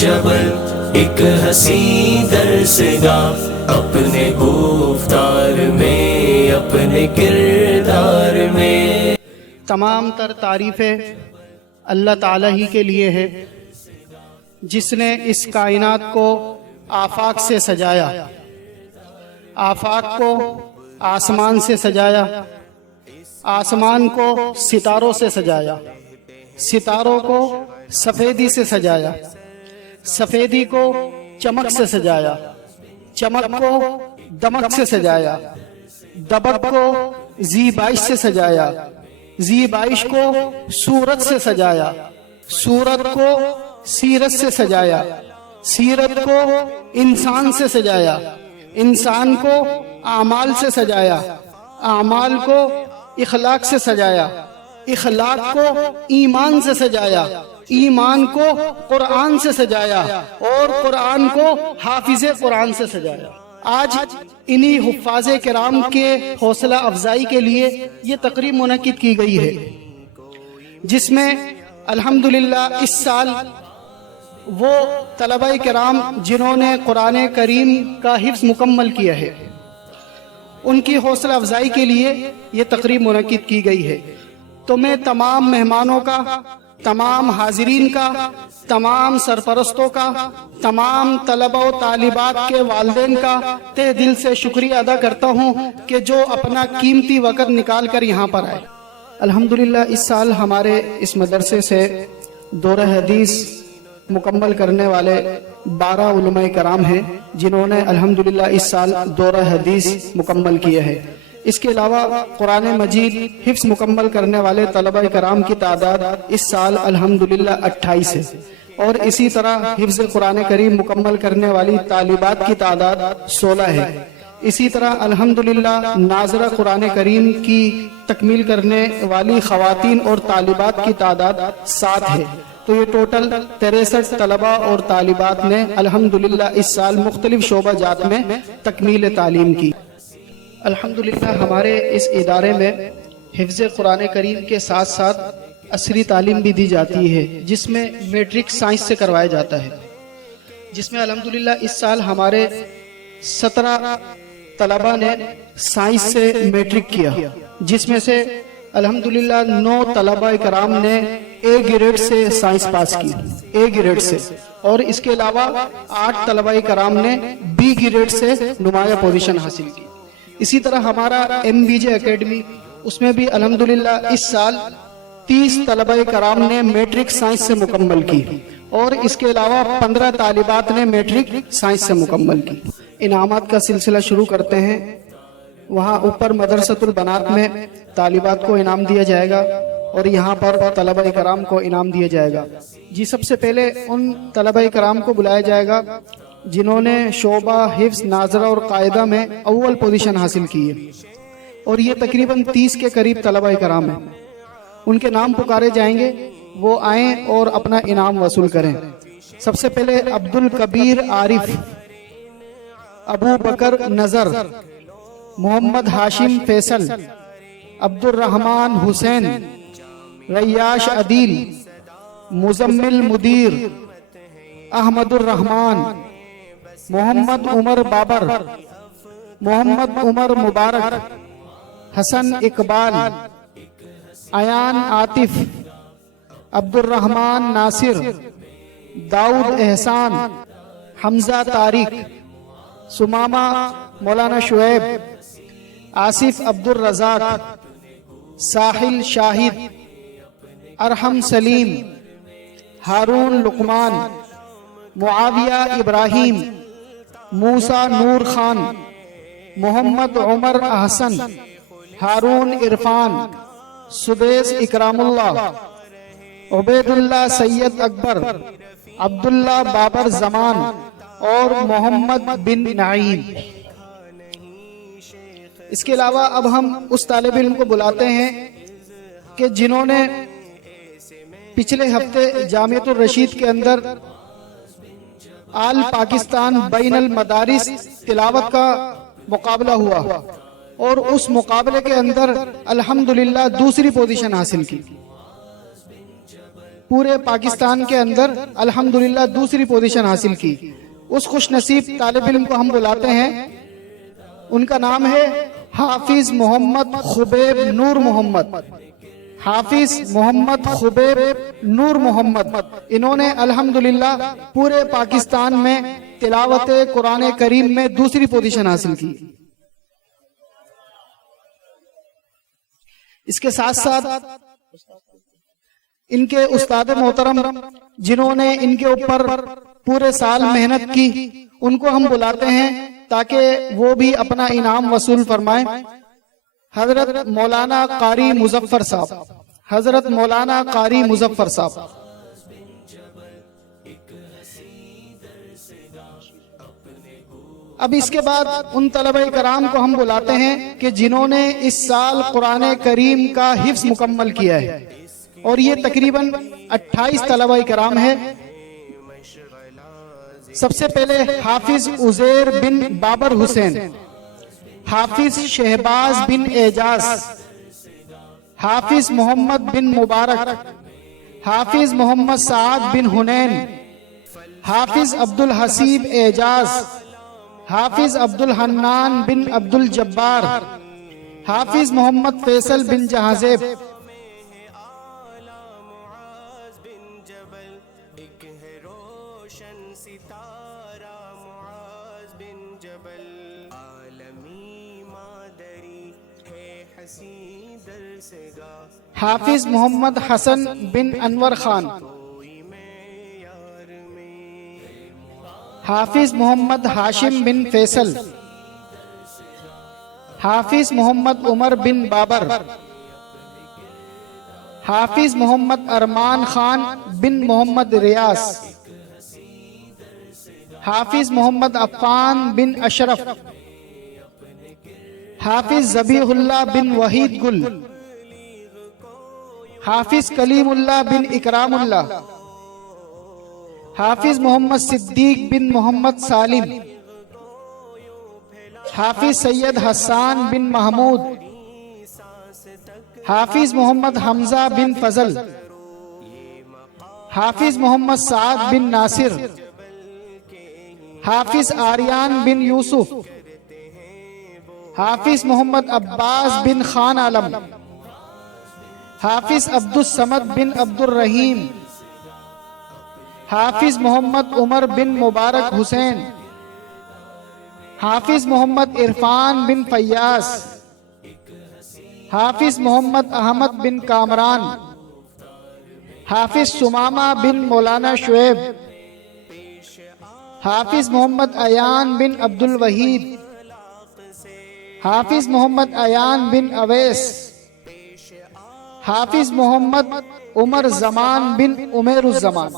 جبل ایک حسین درسگاہ اپنے گفتار میں اپنے کردار میں۔ تمام تر تعریفیں اللہ تعالیٰ ہی کے لیے ہے جس نے اس کائنات کو آفاق سے سجایا، آفاق کو آسمان سے سجایا، آسمان کو ستاروں سے سجایا، ستاروں کو سفیدی سے سجایا، سفیدی کو چمک سے سجایا، چمک کو دمک سے سجایا، دمک کو زیبائش سے سجایا، زیبائش کو صورت سے سجایا، صورت کو سیرت سے سجایا، سیرت کو انسان سے سجایا، انسان کو اعمال سے سجایا، اعمال کو اخلاق سے سجایا، اخلاق کو ایمان سے سجایا، ایمان کو قرآن سے سجایا، اور قرآن کو حافظ قرآن سے سجایا۔ آج انہی حفاظ کرام کے حوصلہ افزائی کے لیے یہ تقریب منعقد کی گئی ہے، جس میں الحمدللہ اس سال وہ طلبہ کرام جنہوں نے قرآن کریم کا حفظ مکمل کیا ہے ان کی حوصلہ افزائی کے لیے یہ تقریب منعقد کی گئی ہے۔ تو میں تمام مہمانوں کا، تمام حاضرین کا، تمام سرپرستوں کا، تمام طلبہ و طالبات کے والدین کا تہ دل سے شکریہ ادا کرتا ہوں کہ جو اپنا قیمتی وقت نکال کر یہاں پر آئے۔ الحمدللہ اس سال ہمارے اس مدرسے سے دورہ حدیث مکمل کرنے والے 12 علماء کرام ہیں جنہوں نے الحمدللہ اس سال دورہ حدیث مکمل کیا ہے۔ اس کے علاوہ قرآن مجید حفظ مکمل کرنے والے طلبہ کرام کی تعداد اس سال الحمدللہ 28 ہے، اور اسی طرح حفظ قرآن کریم مکمل کرنے والی طالبات کی تعداد 16 ہے۔ اسی طرح الحمدللہ ناظرہ قرآن کریم کی تکمیل کرنے والی خواتین اور طالبات کی تعداد 7 ہے۔ تو یہ ٹوٹل 63 طلبہ اور طالبات نے الحمدللہ اس سال مختلف شعبہ جات میں تکمیل تعلیم کی۔ الحمدللہ ہمارے اس ادارے میں حفظ قرآن کریم کے ساتھ ساتھ عصری تعلیم بھی دی جاتی ہے، جس میں میٹرک سائنس سے کروایا جاتا ہے، جس میں الحمدللہ اس سال ہمارے 17 طلبہ نے سائنس سے میٹرک کیا، جس میں سے الحمدللہ 9 طلبہ کرام نے اے گریڈ سے سائنس پاس کی، اے گریڈ سے، اور اس کے علاوہ 8 طلبہ کرام نے بی گریڈ سے نمایاں پوزیشن حاصل کی۔ اسی طرح ہمارا ایم بی جے اکیڈمی، اس میں بھی الحمدللہ اس سال 30 طلبہ کرام نے میٹرک سائنس سے مکمل کی، اور اس کے علاوہ 15 طالبات نے میٹرک سائنس سے مکمل کی۔ انعامات کا سلسلہ شروع کرتے ہیں۔ وہاں اوپر مدرسۃ البنات میں طالبات کو انعام دیا جائے گا، اور یہاں پر طلبہ کرام کو انعام دیا جائے گا۔ جی سب سے پہلے ان طلبہ کرام کو بلایا جائے گا جنہوں نے شعبہ حفظ ناظرہ اور قاعدہ میں اول پوزیشن حاصل کی ہے، اور یہ تقریباً 30 کے قریب طلبہ کرام ہیں۔ ان کے نام پکارے جائیں گے، وہ آئیں اور اپنا انعام وصول کریں۔ سب سے پہلے عبد الکبیر عارف، ابو بکر نظر، محمد ہاشم فیصل، عبد الرحمن حسین، ریاش عدیل، مزمل مدیر، احمد الرحمن، محمد عمر بابر، محمد عمر مبارک، حسن اقبال، ایان عاطف، عبد الرحمن ناصر، داؤد احسان، حمزہ طارق، سمامہ مولانا شعیب، آصف عبد الرزاق، ساحل شاہد، ارحم سلیم، ہارون لقمان، معاویہ ابراہیم، موسیٰ نور خان، محمد عمر احسن، ہارون عرفان، سدیس اکرام اللہ، عبید اللہ سید اکبر، عبداللہ بابر زمان، اور محمد بن نعیم۔ اس کے علاوہ اب ہم اس طالب علم کو بلاتے ہیں کہ جنہوں نے پچھلے ہفتے جامعۃ الرشید کے اندر آل پاکستان بین المدارس تلاوت کا مقابلہ ہوا، اور اس مقابلے کے اندر الحمدللہ دوسری پوزیشن حاصل کی۔ پورے پاکستان کے اندر الحمدللہ دوسری پوزیشن حاصل کی. اس خوش نصیب طالب علم کو ہم بلاتے ہیں. ان کا نام ہے حافظ محمد خبیب نور محمد. حافظ محمد خبیب نور محمد. انہوں نے الحمدللہ پورے پاکستان میں تلاوت قرآن کریم میں دوسری پوزیشن حاصل کی. اس کے ساتھ ساتھ ان کے استاد محترم جنہوں نے ان کے اوپر پورے سال محنت کی، ان کو ہم بلاتے ہیں تاکہ وہ بھی اپنا انعام وصول فرمائیں. حضرت مولانا قاری مظفر صاحب. حضرت مولانا قاری مظفر صاحب. اب اس کے بعد ان طلبہ کرام کو ہم بلاتے ہیں کہ جنہوں نے اس سال قرآن کریم کا حفظ مکمل کیا ہے، اور یہ تقریباً 28 طلبہ کرام ہیں. سب سے پہلے حافظ عزیر بن بابر حسین، حافظ شہباز بن اعجاز، حافظ محمد بن مبارک، حافظ محمد سعد بن حنین، حافظ عبد الحسیب اعجاز، حافظ عبد الحنان بن عبد الجبار، حافظ محمد فیصل بن جہازیب، حافظ محمد حسن بن انور خان، حافظ محمد ہاشم بن فیصل، حافظ محمد عمر بن بابر، حافظ محمد ارمان خان بن محمد ریاض، حافظ محمد عفان بن اشرف، حافظ ذبیح اللہ بن وحید گل، حافظ کلیم اللہ بن اکرام اللہ، حافظ محمد صدیق بن محمد سالم، حافظ سید حسان بن محمود، حافظ محمد حمزہ بن فضل، حافظ محمد سعد بن ناصر، حافظ آریان بن یوسف، حافظ محمد عباس بن خان عالم، حافظ عبد الصمد بن عبد الرحیم، حافظ محمد عمر بن مبارک حسین، حافظ محمد عرفان بن فیاض، حافظ محمد احمد بن کامران، حافظ سمامہ بن مولانا شعیب، حافظ محمد ایان بن عبد الوحید، حافظ محمد ایان بن اویس، حافظ محمد عمر زمان بن عمیر الزمان.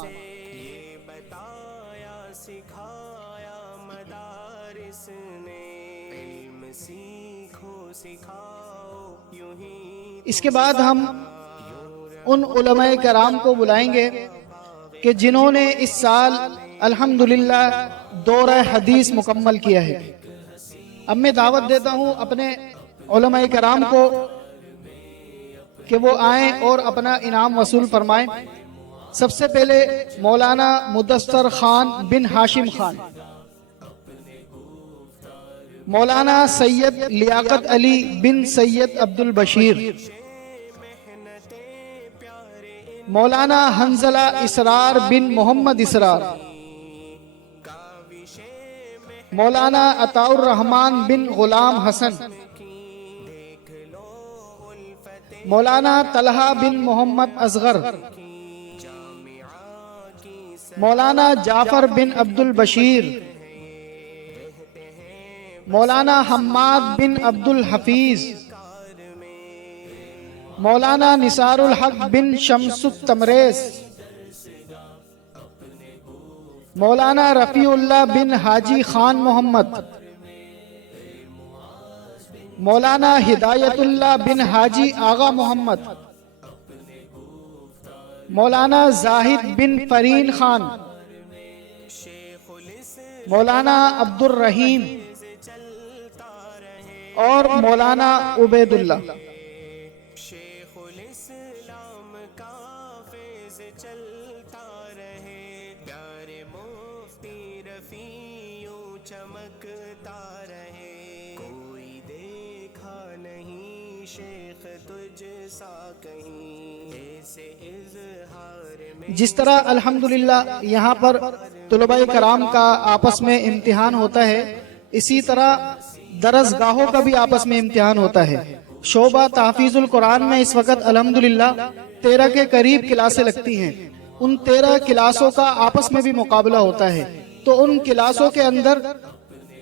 اس کے بعد ہم ان علماء کرام کو بلائیں گے کہ جنہوں نے اس سال الحمدللہ دورہ حدیث مکمل کیا ہے. اب میں دعوت دیتا ہوں اپنے علماء کرام کو کہ وہ آئیں اور اپنا انعام وصول فرمائیں. سب سے پہلے مولانا مدثر خان بن ہاشم خان، مولانا سید لیاقت علی بن سید عبد البشیر، مولانا حنظلہ اسرار بن محمد اسرار، مولانا عطاء الرحمن بن غلام حسن، مولانا طلحہ بن محمد اصغر، مولانا جعفر بن عبد البشیر، مولانا حماد بن عبد الحفیظ، مولانا نثار الحق بن شمس التمریز، مولانا رفیع اللہ بن حاجی خان محمد، مولانا ہدایت اللہ بن حاجی آغا محمد، مولانا زاہد بن فرین خان، مولانا عبد الرحیم اور مولانا عبید اللہ. جس طرح الحمدللہ یہاں پر طلباء کرام کا آپس میں امتحان ہوتا ہے، اسی طرح درس گاہوں کا بھی آپس میں امتحان ہوتا ہے۔ شعبہ تحفیظ القرآن میں اس وقت الحمدللہ 13 کے قریب کلاسیں لگتی ہیں۔ ان 13 کلاسوں کا آپس میں بھی مقابلہ ہوتا ہے، تو ان کلاسوں کے اندر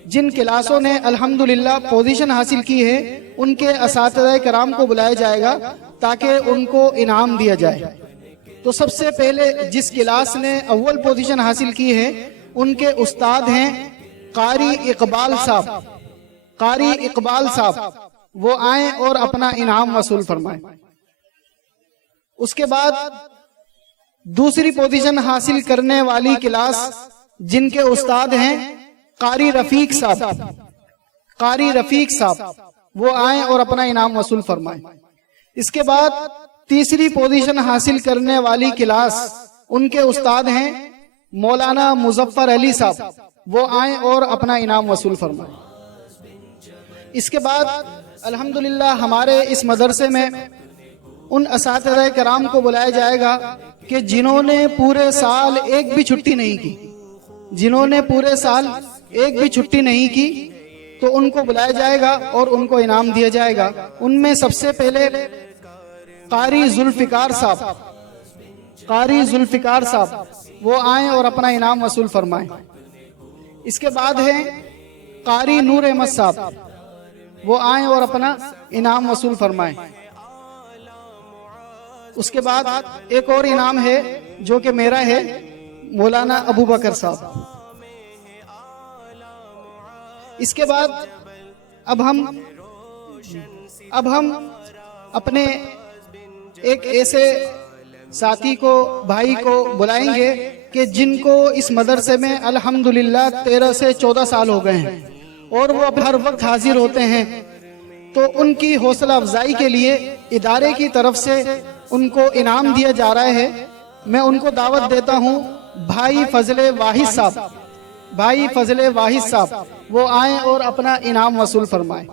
جن کلاسوں نے الحمدللہ پوزیشن حاصل کی ہے ان کے اساتذہ کرام کو بلایا جائے گا تاکہ ان کو انعام دیا جائے۔ تو سب سے پہلے جس کلاس نے اول پوزیشن حاصل کی ہے ان کے استاد ہیں قاری اقبال صاحب۔ قاری اقبال صاحب وہ آئیں اور اپنا انعام وصول فرمائیں۔ اس کے بعد دوسری پوزیشن حاصل کرنے والی کلاس جن کے استاد ہیں قاری رفیق صاحب۔ قاری رفیق صاحب وہ آئیں اور اپنا انعام وصول فرمائیں۔ اس کے بعد تیسری پوزیشن حاصل کرنے والی کلاس ان کے استاد ہیں مولانا مظفر علی صاحب، وہ آئیں اور اپنا انعام وصول فرمائیں۔ اس کے بعد الحمدللہ ہمارے اس مدرسے میں ان اساتذہ کرام کو بلایا جائے گا کہ جنہوں نے پورے سال ایک بھی چھٹی نہیں کی، جنہوں نے پورے سال ایک بھی چھٹی نہیں کی، تو ان کو بلایا جائے گا اور ان کو انعام دیا جائے گا۔ ان میں سب سے پہلے قاری ذوالفقار صاحب، قاری ذوالفقار صاحب وہ آئیں اور اپنا انعام وصول فرمائیں۔ اس کے بعد ہیں قاری نور احمد صاحب، وہ آئیں اور اپنا انعام وصول فرمائیں۔ اس کے بعد ایک اور انعام ہے جو کہ میرا ہے، مولانا ابو بکر صاحب۔ اس کے بعد اب ہم اپنے ایک ایسے ساتھی کو، بھائی کو بلائیں گے کہ جن کو اس مدرسے میں الحمدللہ 13 سے 14 سال ہو گئے ہیں اور وہ ہر وقت حاضر ہوتے ہیں، تو ان کی حوصلہ افزائی کے لیے ادارے کی طرف سے ان کو انعام دیا جا رہا ہے۔ میں ان کو دعوت دیتا ہوں بھائی فضل واحد صاحب، بھائی فضل واحد صاحب وہ آئیں اور اپنا انعام وصول فرمائیں۔